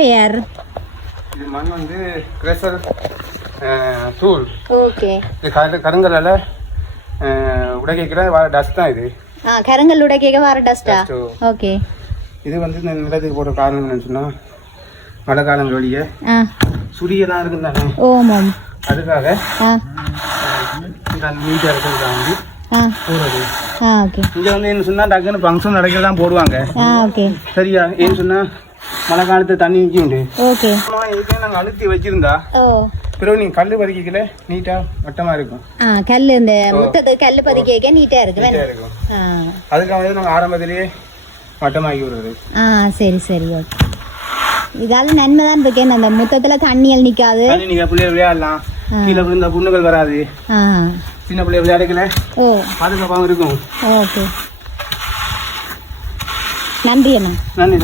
பெயர்? இது மண் வந்து கிரேசர் தூள். ஓகே. இது கருங்கல்லால உடைக்கிற வர டஸ்ட் தான் இது. கருங்கல் உடைக்க வர டஸ்டா? ஓகே. இது வந்து இந்த நிலத்துக்கு போடுற காரணம் என்னன்னு சொன்னா மழை காலங்கள் வழியே சுடியெல்லாம் இருக்கும் தானே. ஓமாம். அதுக்காக நீட்டாக இருக்கிறதுக்காக வந்து போடுறது. ஓகே. இங்கே வந்து என்ன சொன்னா டக்குன்னு ஃபங்க்ஷன் நடக்கிறதான் போடுவாங்க. ஓகே. சரியா? ஏன்னு சொன்னா மழை காலத்து தண்ணி நிற்கும். ஓகே. இதுக்கே நாங்கள் அழுத்தி வச்சிருந்தா பிறகு நீங்க கல்லு பதிக்கல நீட்டா வட்டமா இருக்கும். கல்லு இந்த முத்தத்து கல்லு பதிக்க நீட்டா இருக்கு. அதுக்காக வந்து நாங்கள் ஆரம்பத்திலேயே வட்டமாக்கி விடுறது. சரி சரி. ஓகே. இதால நன்மை தான் இருக்கேன். அந்த முத்தத்துல தண்ணியல் நிக்காது. நீங்க பிள்ளைய விளையாடலாம். கீழே விழுந்த புண்ணுகள் வராது. சின்ன பிள்ளைய விளையாடுக்கல பாதுகாப்பாகவும் இருக்கும். ஓகே. நன்றி அண்ணா. நன்றி.